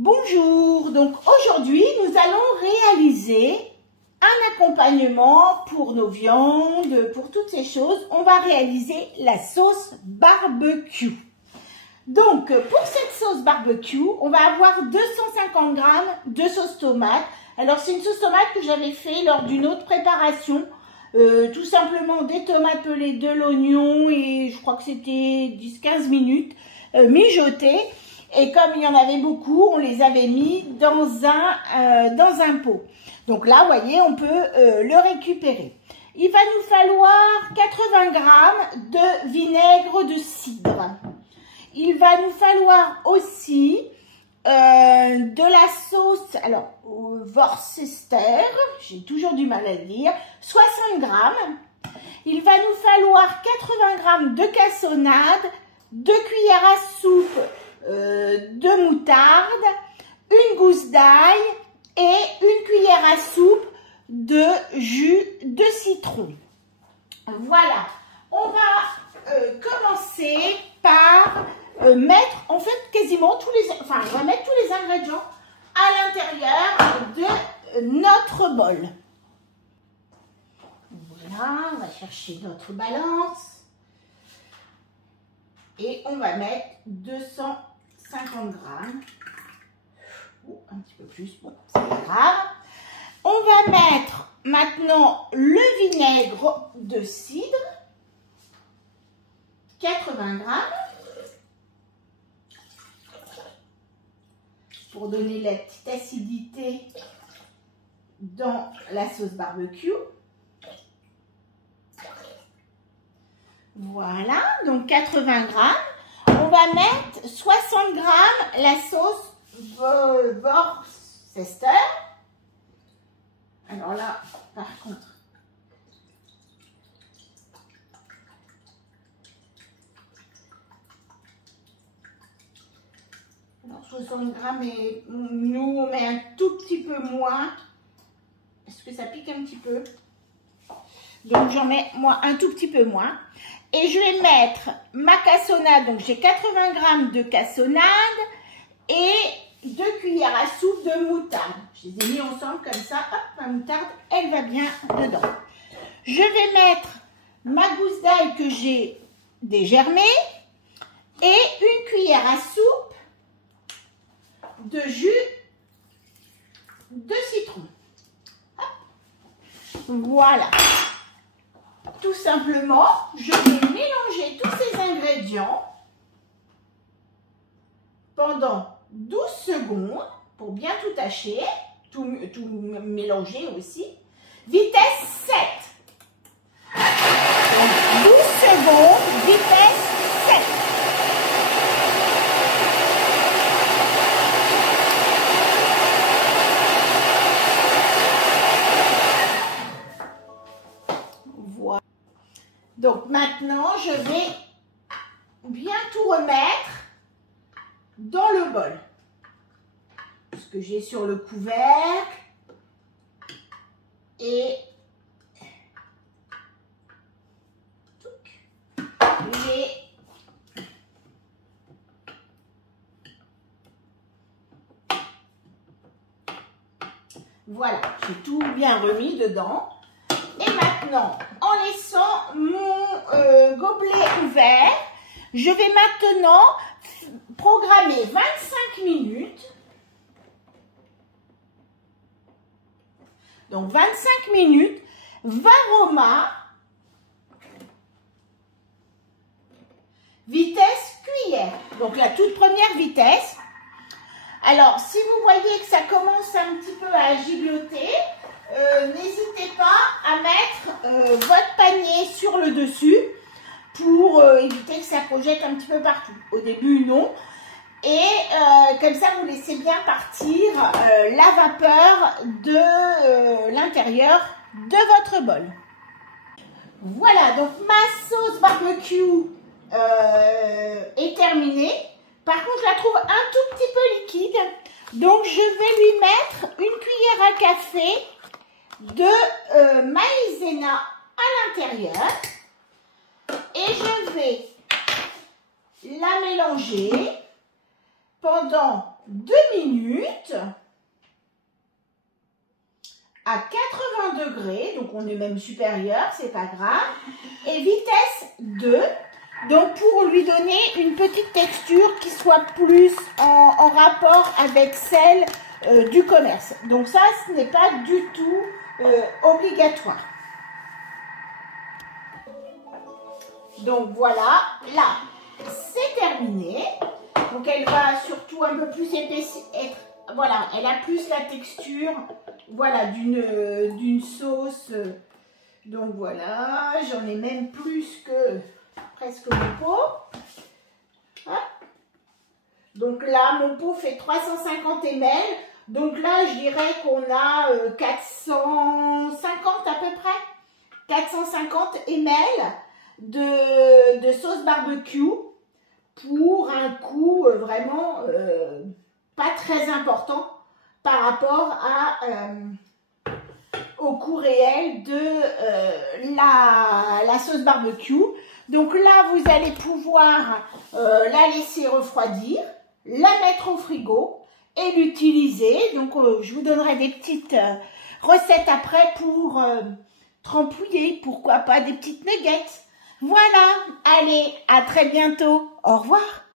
Bonjour, donc aujourd'hui nous allons réaliser un accompagnement pour nos viandes, pour toutes ces choses. On va réaliser la sauce barbecue. Donc pour cette sauce barbecue, on va avoir 250 g de sauce tomate. Alors c'est une sauce tomate que j'avais fait lors d'une autre préparation. Tout simplement des tomates pelées, de l'oignon et je crois que c'était 10-15 minutes mijotées. Et comme il y en avait beaucoup, on les avait mis dans un pot. Donc là, vous voyez, on peut le récupérer. Il va nous falloir 80 g de vinaigre de cidre. Il va nous falloir aussi de la sauce, alors Worcester, j'ai toujours du mal à le dire, 60 g. Il va nous falloir 80 g de cassonade, 2 cuillères à soupe de moutarde, une gousse d'ail et une cuillère à soupe de jus de citron. Voilà, on va commencer par mettre en fait quasiment tous les, enfin on va mettre tous les ingrédients à l'intérieur de notre bol. Voilà, on va chercher notre balance. Et on va mettre 250 g. Oh, un petit peu plus, bon, c'est pas grave. On va mettre maintenant le vinaigre de cidre. 80 g. Pour donner la petite acidité dans la sauce barbecue. Voilà, donc 80 g. On va mettre 60 g la sauce Worcester. Alors là, par contre, alors 60 g, mais nous on met un tout petit peu moins. Est-ce que ça pique un petit peu? Donc j'en mets moi un tout petit peu moins. Et je vais mettre ma cassonade, donc j'ai 80 g de cassonade et 2 cuillères à soupe de moutarde. Je les ai mis ensemble comme ça, hop, ma moutarde, elle va bien dedans. Je vais mettre ma gousse d'ail que j'ai dégermée et une cuillère à soupe de jus de citron. Hop. Voilà. Tout simplement, je vais mélanger tous ces ingrédients pendant 12 secondes pour bien tout tâcher, tout mélanger aussi. Vitesse 7. Donc 12 secondes, vitesse 7. Voilà. Donc maintenant, je vais bien tout remettre dans le bol. Ce que j'ai sur le couvercle. Et voilà, j'ai tout bien remis dedans. Et maintenant, en laissant mon gobelet ouvert, je vais maintenant programmer 25 minutes. Donc 25 minutes, Varoma, vitesse cuillère. Donc la toute première vitesse. Alors, si vous voyez que ça commence un petit peu à gigloter, n'hésitez pas à mettre votre panier sur le dessus pour éviter que ça projette un petit peu partout. Au début, non. Et comme ça, vous laissez bien partir la vapeur de l'intérieur de votre bol. Voilà, donc ma sauce barbecue est terminée. Par contre, je la trouve un tout petit peu liquide. Donc, je vais lui mettre une cuillère à café de maïzena à l'intérieur. Et je vais la mélanger pendant 2 minutes à 80 degrés, donc on est même supérieur, c'est pas grave, et vitesse 2, donc pour lui donner une petite texture qui soit plus en rapport avec celle du commerce. Donc ça, ce n'est pas du tout obligatoire. Donc voilà, là, c'est terminé. Donc elle va surtout un peu plus épaissir, voilà, elle a plus la texture, voilà, d'une sauce. Donc voilà, j'en ai même plus que presque mon pot. Hop. Donc là, mon pot fait 350 ml. Donc là, je dirais qu'on a 450 à peu près. 450 ml de sauce barbecue pour un coût vraiment pas très important par rapport au coût réel de la sauce barbecue. Donc là, vous allez pouvoir la laisser refroidir, la mettre au frigo et l'utiliser. Donc, je vous donnerai des petites recettes après pour trempouiller, pourquoi pas des petites nuggets. Voilà, allez, à très bientôt. Au revoir.